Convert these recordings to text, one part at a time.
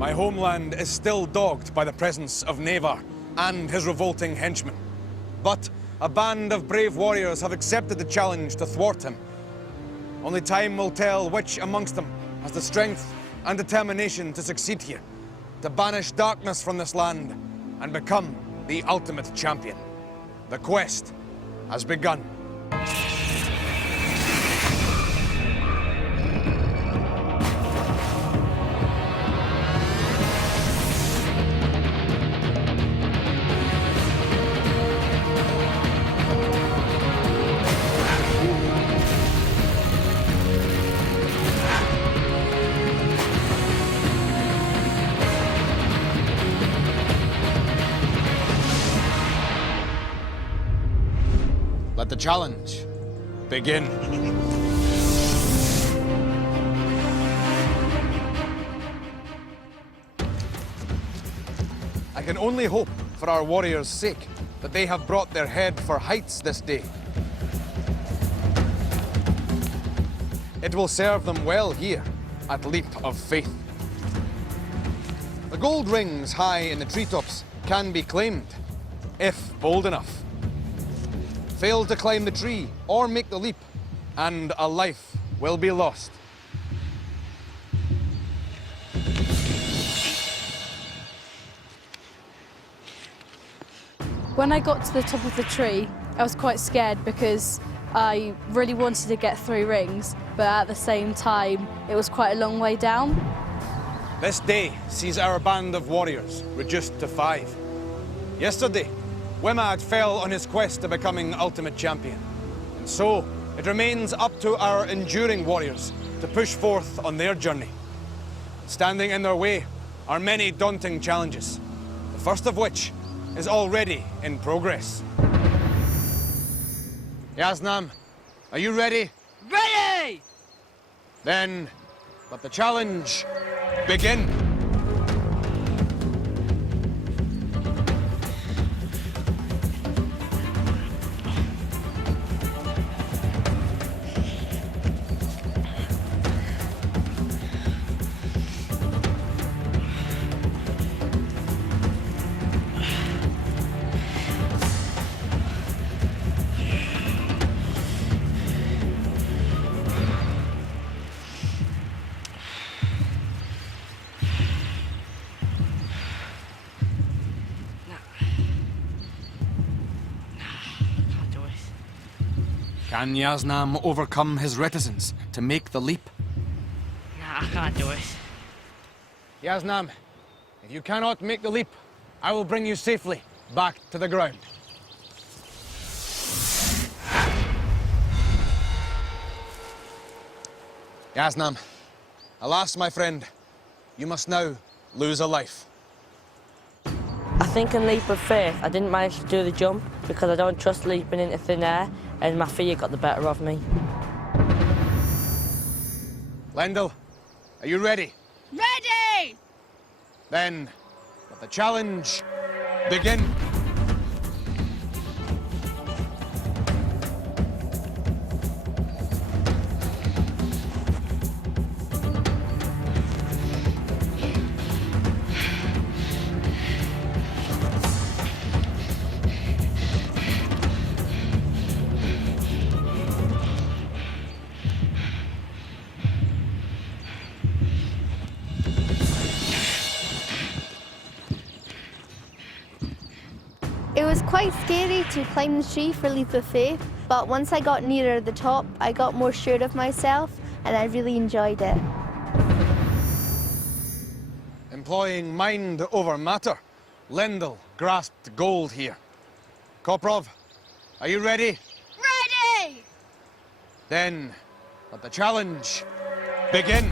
My homeland is still dogged by the presence of Navar and his revolting henchmen. But a band of brave warriors have accepted the challenge to thwart him. Only time will tell which amongst them has the strength and determination to succeed here, to banish darkness from this land and become the ultimate champion. The quest has begun. Let the challenge begin. I can only hope, for our warriors' sake, that they have brought their head for heights this day. It will serve them well here at Leap of Faith. The gold rings high in the treetops can be claimed, if bold enough. Fail to climb the tree or make the leap, and a life will be lost. When I got to the top of the tree, I was quite scared because I really wanted to get 3 rings, but at the same time, it was quite a long way down. This day sees our band of warriors reduced to 5. Yesterday, Wimad fell on his quest to becoming ultimate champion. And so, it remains up to our enduring warriors to push forth on their journey. Standing in their way are many daunting challenges, the first of which is already in progress. Yaznam, are you ready? Ready! Then, let the challenge begin. Can Yaznam overcome his reticence to make the leap? Nah, I can't do it. Yaznam, if you cannot make the leap, I will bring you safely back to the ground. Yaznam, alas, my friend, you must now lose a life. I think in Leap of Faith, I didn't manage to do the jump because I don't trust leaping into thin air, and my fear got the better of me. Lendl, are you ready? Ready! Then, let the challenge begin. It was quite scary to climb the tree for Leap of Faith, but once I got nearer the top, I got more sure of myself and I really enjoyed it. Employing mind over matter, Lendl grasped gold here. Koprov, are you ready? Ready! Then, let the challenge begin.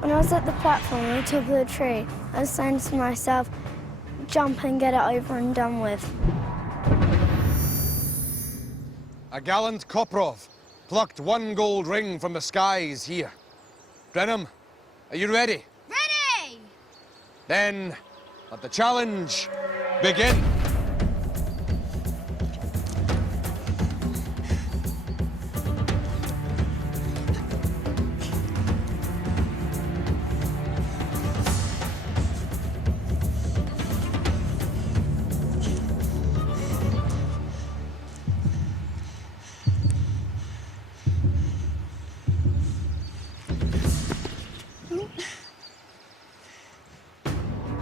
When I was at the platform on the top of the tree, I was saying to myself, jump and get it over and done with. A gallant Koprov plucked 1 gold ring from the skies here. Brenham, are you ready? Ready! Then let the challenge begin.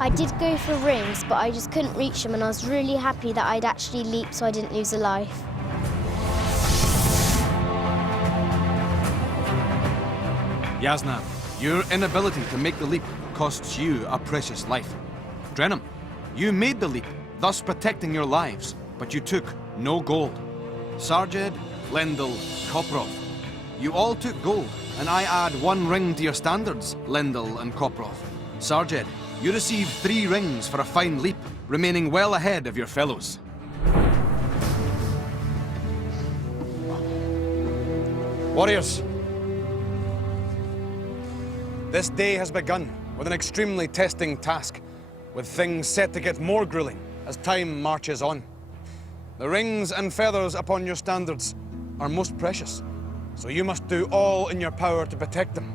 I did go for rings, but I just couldn't reach them, and I was really happy that I'd actually leaped so I didn't lose a life. Yasna, your inability to make the leap costs you a precious life. Drenham, you made the leap, thus protecting your lives, but you took no gold. Sarjed, Lendl, Koprov, you all took gold, and I add 1 ring to your standards, Lendl and Koprov. Sarjed, you received 3 rings for a fine leap, remaining well ahead of your fellows. Warriors, this day has begun with an extremely testing task, with things set to get more grueling as time marches on. The rings and feathers upon your standards are most precious, so you must do all in your power to protect them.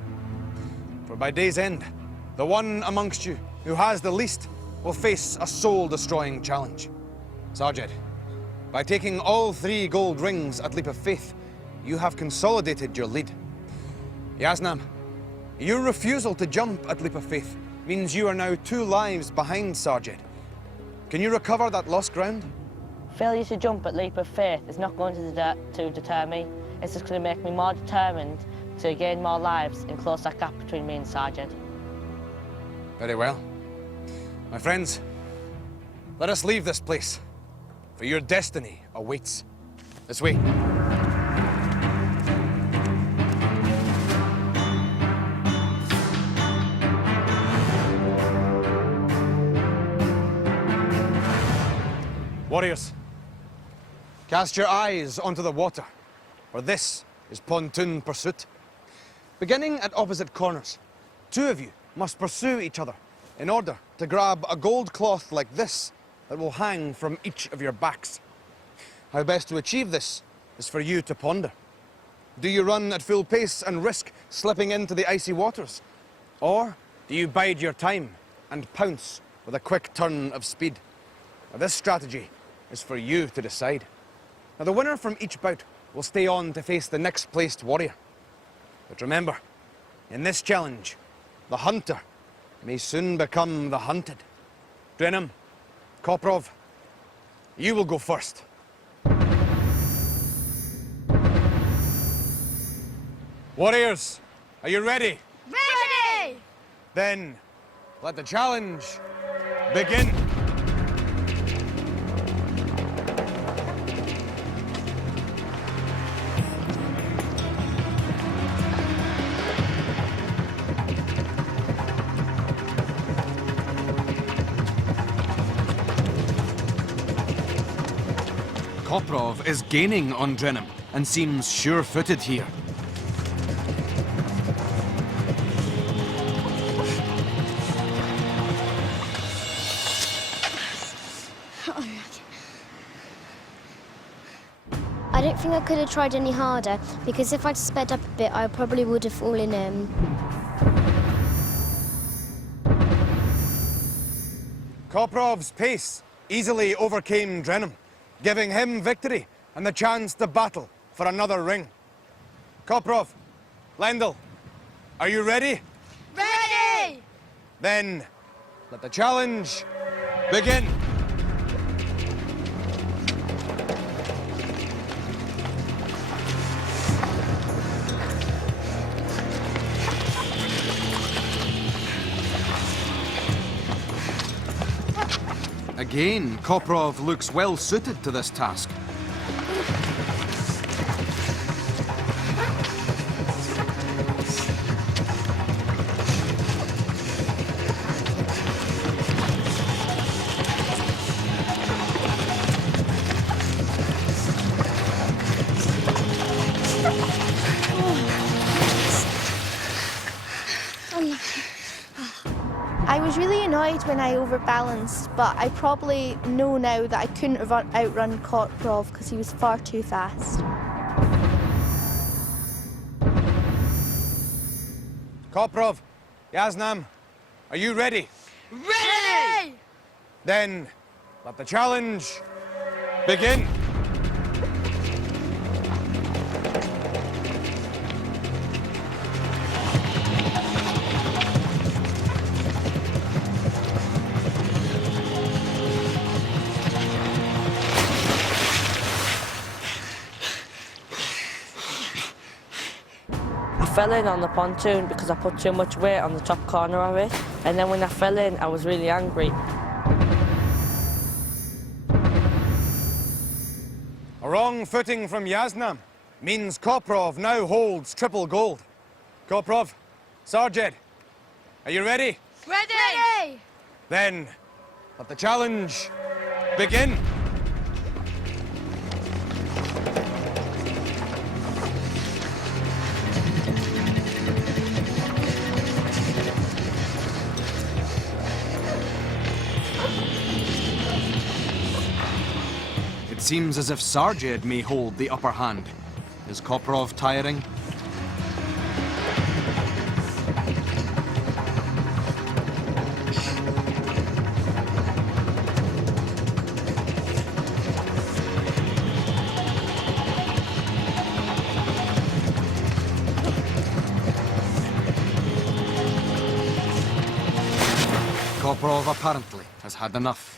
For by day's end, the one amongst you who has the least will face a soul-destroying challenge. Sarjed, by taking all 3 gold rings at Leap of Faith, you have consolidated your lead. Yasnam, your refusal to jump at Leap of Faith means you are now 2 lives behind Sarjed. Can you recover that lost ground? Failure to jump at Leap of Faith is not going to deter me. It's just going to make me more determined to gain more lives and close that gap between me and Sarjed. Very well. My friends, let us leave this place, for your destiny awaits. This way. Warriors, cast your eyes onto the water, for this is Pontoon pursuit. Beginning at opposite corners, 2 of you must pursue each other in order to grab a gold cloth like this that will hang from each of your backs. How best to achieve this is for you to ponder. Do you run at full pace and risk slipping into the icy waters? Or do you bide your time and pounce with a quick turn of speed? Now, this strategy is for you to decide. Now, the winner from each bout will stay on to face the next placed warrior. But remember, in this challenge, the hunter may soon become the hunted. Drenham, Koprov, you will go first. Warriors, are you ready? Ready! Then, let the challenge begin. Koprov is gaining on Drenham and seems sure-footed here. I don't think I could have tried any harder, because if I'd sped up a bit, I probably would have fallen in. Koprov's pace easily overcame Drenham, giving him victory and the chance to battle for another ring. Koprov, Lendl, are you ready? Ready! Then, let the challenge begin. Again, Koprov looks well suited to this task. was really annoyed when I overbalanced, but I probably know now that I couldn't have outrun Koprov because he was far too fast. Koprov, Yaznam, are you ready? Ready! Then let the challenge begin. I fell in on the pontoon because I put too much weight on the top corner of it. And then when I fell in, I was really angry. A wrong footing from Yaznam means Koprov now holds triple gold. Koprov, Sarged, are you ready? Ready! Then let the challenge begin. It seems as if Sarged may hold the upper hand. Is Koprov tiring? Koprov apparently has had enough.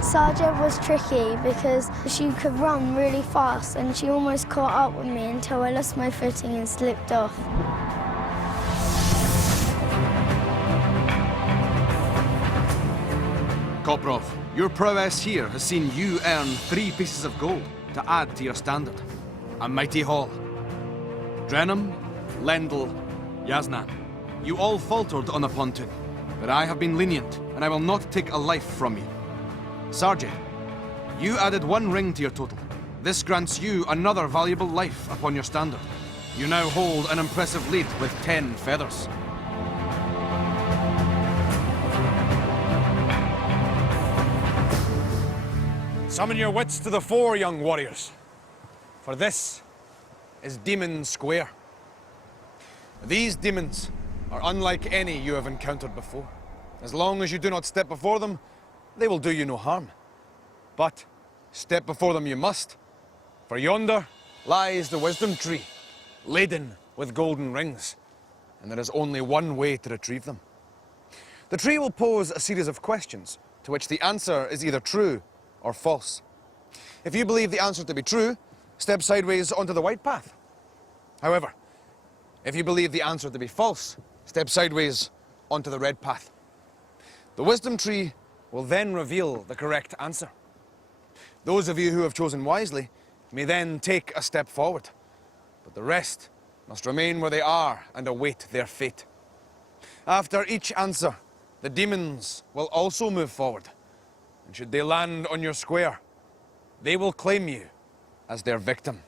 Sarja was tricky because she could run really fast and she almost caught up with me until I lost my footing and slipped off. Koprov, your prowess here has seen you earn 3 pieces of gold to add to your standard. A mighty haul. Drenham, Lendl, Yaznam, you all faltered on the pontoon, but I have been lenient and I will not take a life from you. Sarge, you added 1 ring to your total. This grants you another valuable life upon your standard. You now hold an impressive lead with 10 feathers. Summon your wits to the fore, young warriors. For this is Demon Square. These demons are unlike any you have encountered before. As long as you do not step before them, they will do you no harm. But step before them you must, for yonder lies the wisdom tree, laden with golden rings, and there is only one way to retrieve them. The tree will pose a series of questions, to which the answer is either true or false. If you believe the answer to be true, step sideways onto the white path. However, if you believe the answer to be false, step sideways onto the red path. The wisdom tree will then reveal the correct answer. Those of you who have chosen wisely may then take a step forward, but the rest must remain where they are and await their fate. After each answer, the demons will also move forward, and should they land on your square, they will claim you as their victim.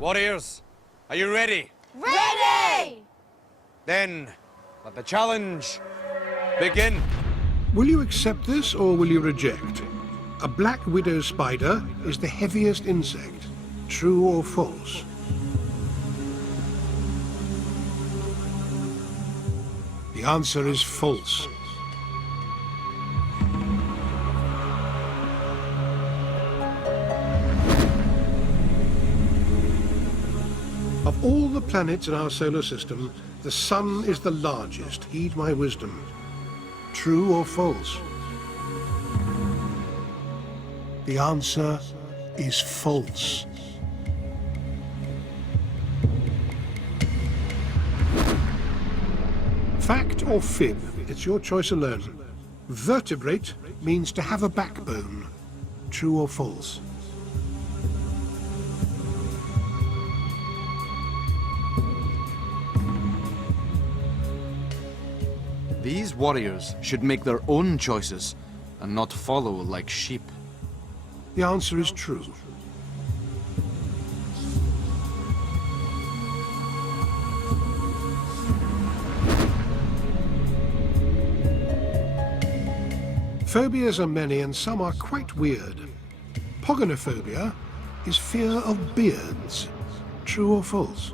Warriors, are you ready? Ready! Then let the challenge begin. Will you accept this or will you reject? A black widow spider is the heaviest insect. True or false? The answer is false. Of all the planets in our solar system, the Sun is the largest. Heed my wisdom. True or false? The answer is false. Fact or fib? It's your choice alone. Vertebrate means to have a backbone. True or false? These warriors should make their own choices and not follow like sheep. The answer is true. Phobias are many and some are quite weird. Pogonophobia is fear of beards. True or false?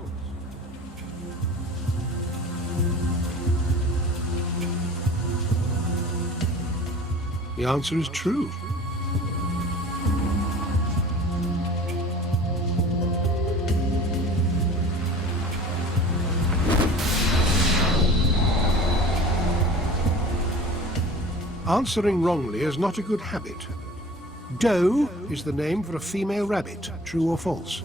The answer is true. Answering wrongly is not a good habit. Doe is the name for a female rabbit. True or false?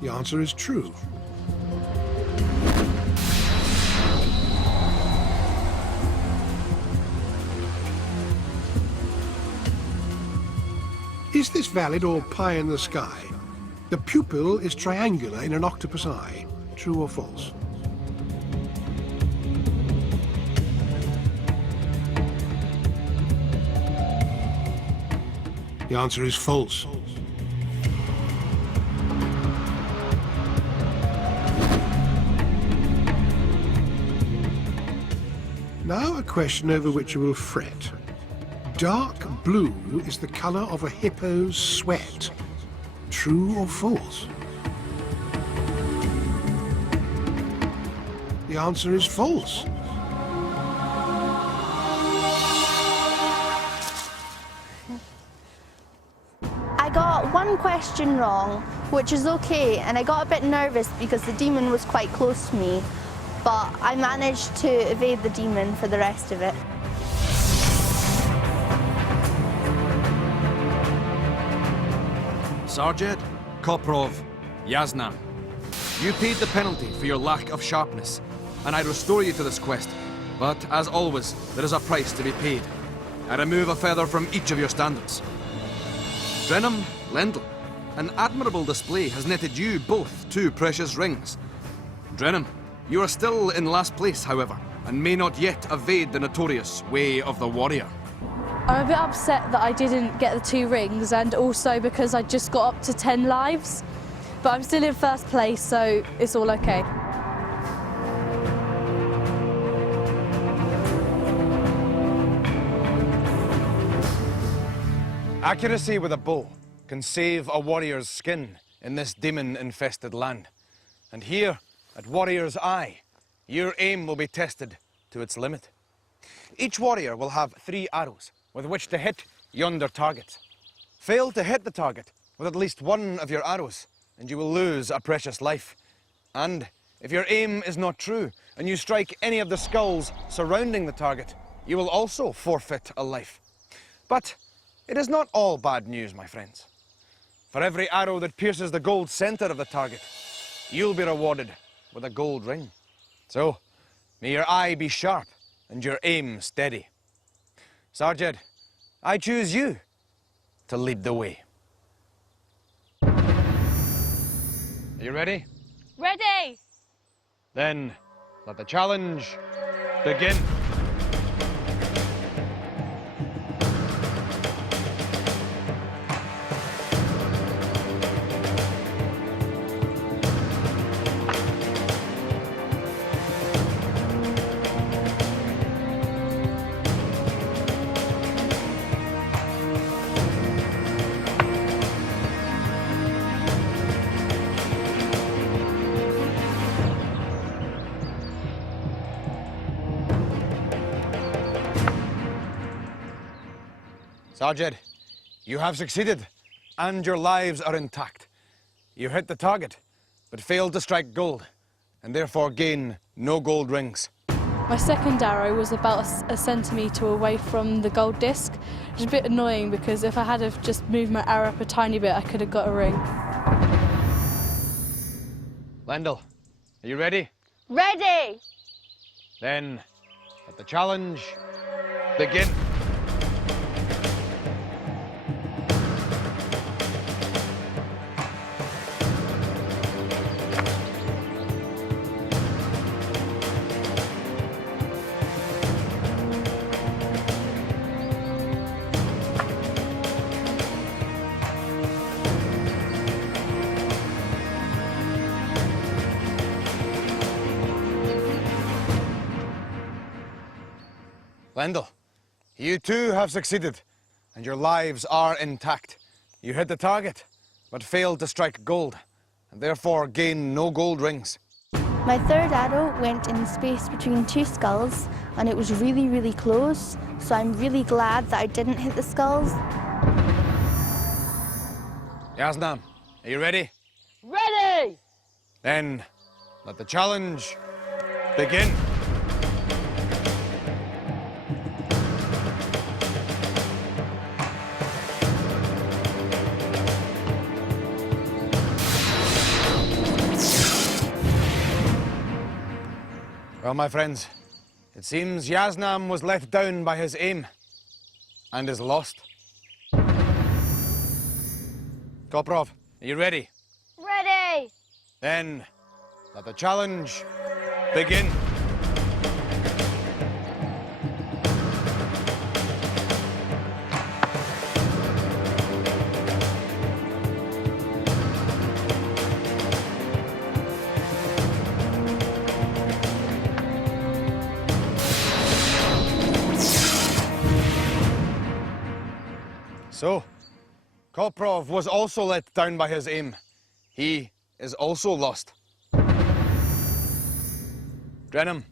The answer is true. Is this valid or pie in the sky? The pupil is triangular in an octopus eye. True or false? The answer is false. Now a question over which you will fret. Dark blue is the colour of a hippo's sweat. True or false? The answer is false. I got one question wrong, which is okay, and I got a bit nervous because the demon was quite close to me, but I managed to evade the demon for the rest of it. Sergeant Koprov Yaznam, you paid the penalty for your lack of sharpness, and I restore you to this quest. But, as always, there is a price to be paid. I remove a feather from each of your standards. Drenham, Lendl, an admirable display has netted you both 2 precious rings. Drenham, you are still in last place, however, and may not yet evade the notorious Way of the Warrior. I'm a bit upset that I didn't get the 2 rings, and also because I just got up to 10 lives. But I'm still in first place, so it's all okay. Accuracy with a bow can save a warrior's skin in this demon-infested land. And here, at Warrior's Eye, your aim will be tested to its limit. Each warrior will have 3 arrows with which to hit yonder targets. Fail to hit the target with at least one of your arrows, and you will lose a precious life. And if your aim is not true, and you strike any of the skulls surrounding the target, you will also forfeit a life. But it is not all bad news, my friends. For every arrow that pierces the gold center of the target, you'll be rewarded with a gold ring. So, may your eye be sharp and your aim steady. Sergeant, I choose you to lead the way. Are you ready? Ready! Then, let the challenge begin. Sergeant, you have succeeded, and your lives are intact. You hit the target, but failed to strike gold, and therefore gain no gold rings. My second arrow was about a centimetre away from the gold disc, which is a bit annoying because if I had have just moved my arrow up a tiny bit, I could have got a ring. Lendl, are you ready? Ready! Then, let the challenge begin. Lendl, you too have succeeded, and your lives are intact. You hit the target, but failed to strike gold, and therefore gain no gold rings. My third arrow went in the space between two skulls, and it was really, really close, so I'm really glad that I didn't hit the skulls. Yaznam, are you ready? Ready! Then let the challenge begin. Well, my friends, it seems Yaznam was let down by his aim and is lost. Koprov, are you ready? Ready. Then let the challenge begin. So, Koprov was also let down by his aim. He is also lost. Drenham,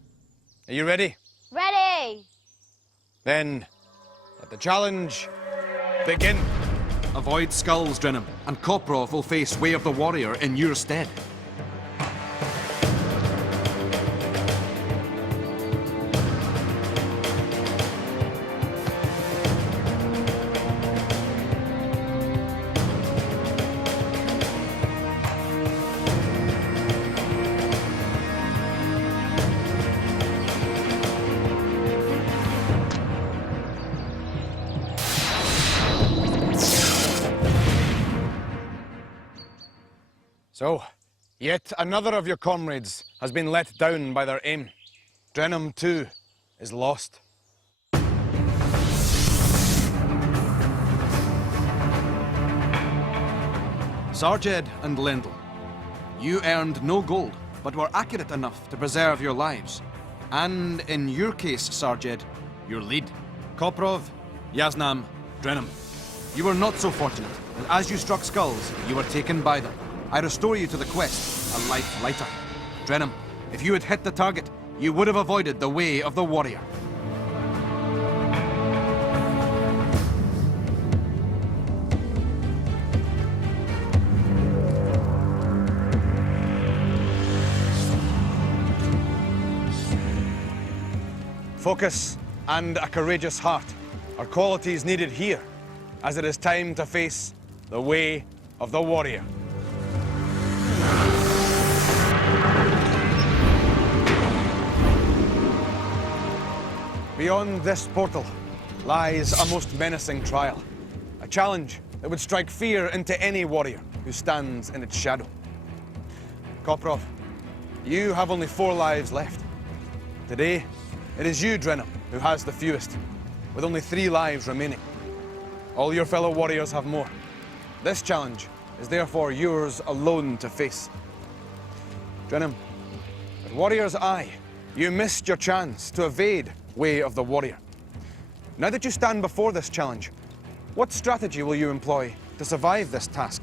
are you ready? Ready. Then let the challenge begin. Avoid skulls, Drenham, and Koprov will face Way of the Warrior in your stead. So, yet another of your comrades has been let down by their aim. Drenham too is lost. Sarjed and Lendl, you earned no gold, but were accurate enough to preserve your lives. And in your case, Sarjed, your lead. Koprov, Yaznam, Drenham. You were not so fortunate, and as you struck skulls, you were taken by them. I restore you to the quest, a life lighter. Drenham, if you had hit the target, you would have avoided the Way of the Warrior. Focus and a courageous heart are qualities needed here, as it is time to face the Way of the Warrior. Beyond this portal lies a most menacing trial, a challenge that would strike fear into any warrior who stands in its shadow. Koprov, you have only 4 lives left. Today, it is you, Drenham, who has the fewest, with only 3 lives remaining. All your fellow warriors have more. This challenge is therefore yours alone to face. Drenham, with Warrior's Eye, you missed your chance to evade Way of the Warrior. Now that you stand before this challenge, what strategy will you employ to survive this task?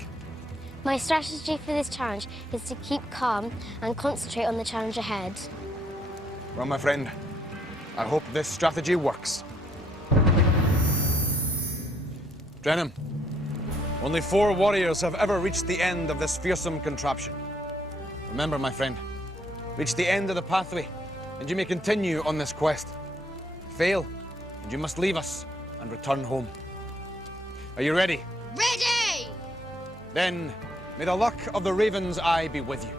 My strategy for this challenge is to keep calm and concentrate on the challenge ahead. Well, my friend, I hope this strategy works. Drenham, only 4 warriors have ever reached the end of this fearsome contraption. Remember, my friend, reach the end of the pathway, and you may continue on this quest. Fail, and you must leave us and return home. Are you ready? Ready. Then, may the luck of the Raven's Eye be with you.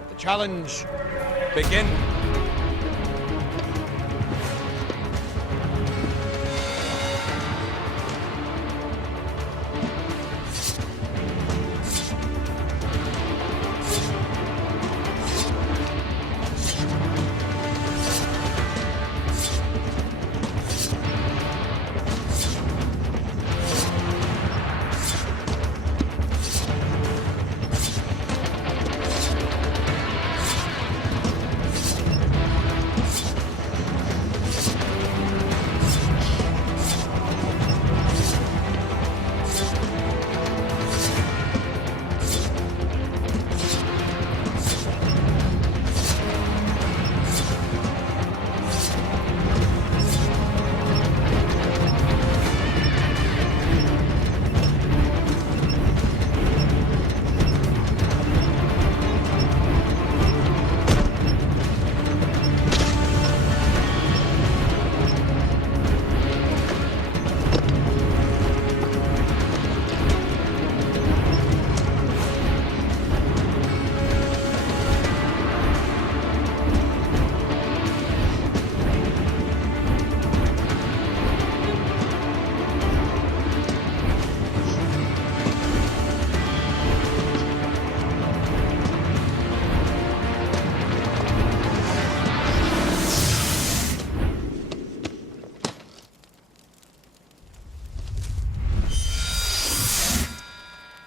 Let the challenge begin.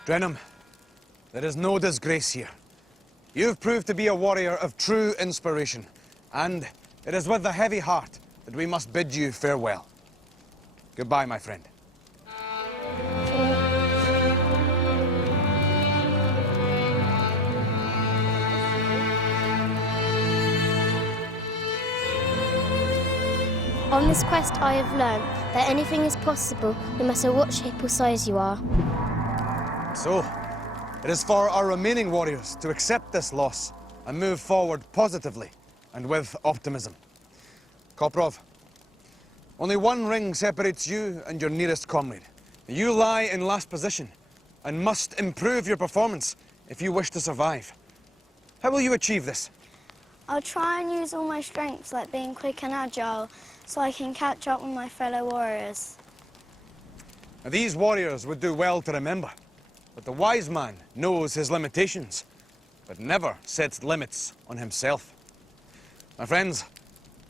Drenham, there is no disgrace here. You've proved to be a warrior of true inspiration, and it is with a heavy heart that we must bid you farewell. Goodbye, my friend. On this quest I have learnt that anything is possible no matter what shape or size you are. So, it is for our remaining warriors to accept this loss and move forward positively and with optimism. Koprov, only one ring separates you and your nearest comrade. You lie in last position and must improve your performance if you wish to survive. How will you achieve this? I'll try and use all my strengths, like being quick and agile, so I can catch up with my fellow warriors. Now, these warriors would do well to remember that the wise man knows his limitations, but never sets limits on himself. My friends,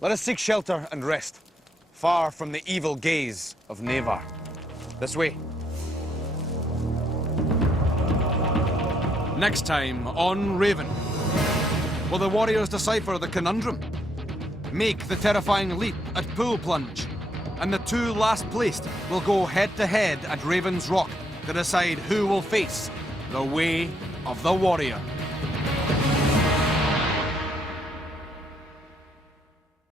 let us seek shelter and rest, far from the evil gaze of Navar. This way. Next time on Raven, will the warriors decipher the conundrum? Make the terrifying leap at Pool Plunge, and the two last placed will go head-to-head at Raven's Rock to decide who will face the way of the warrior.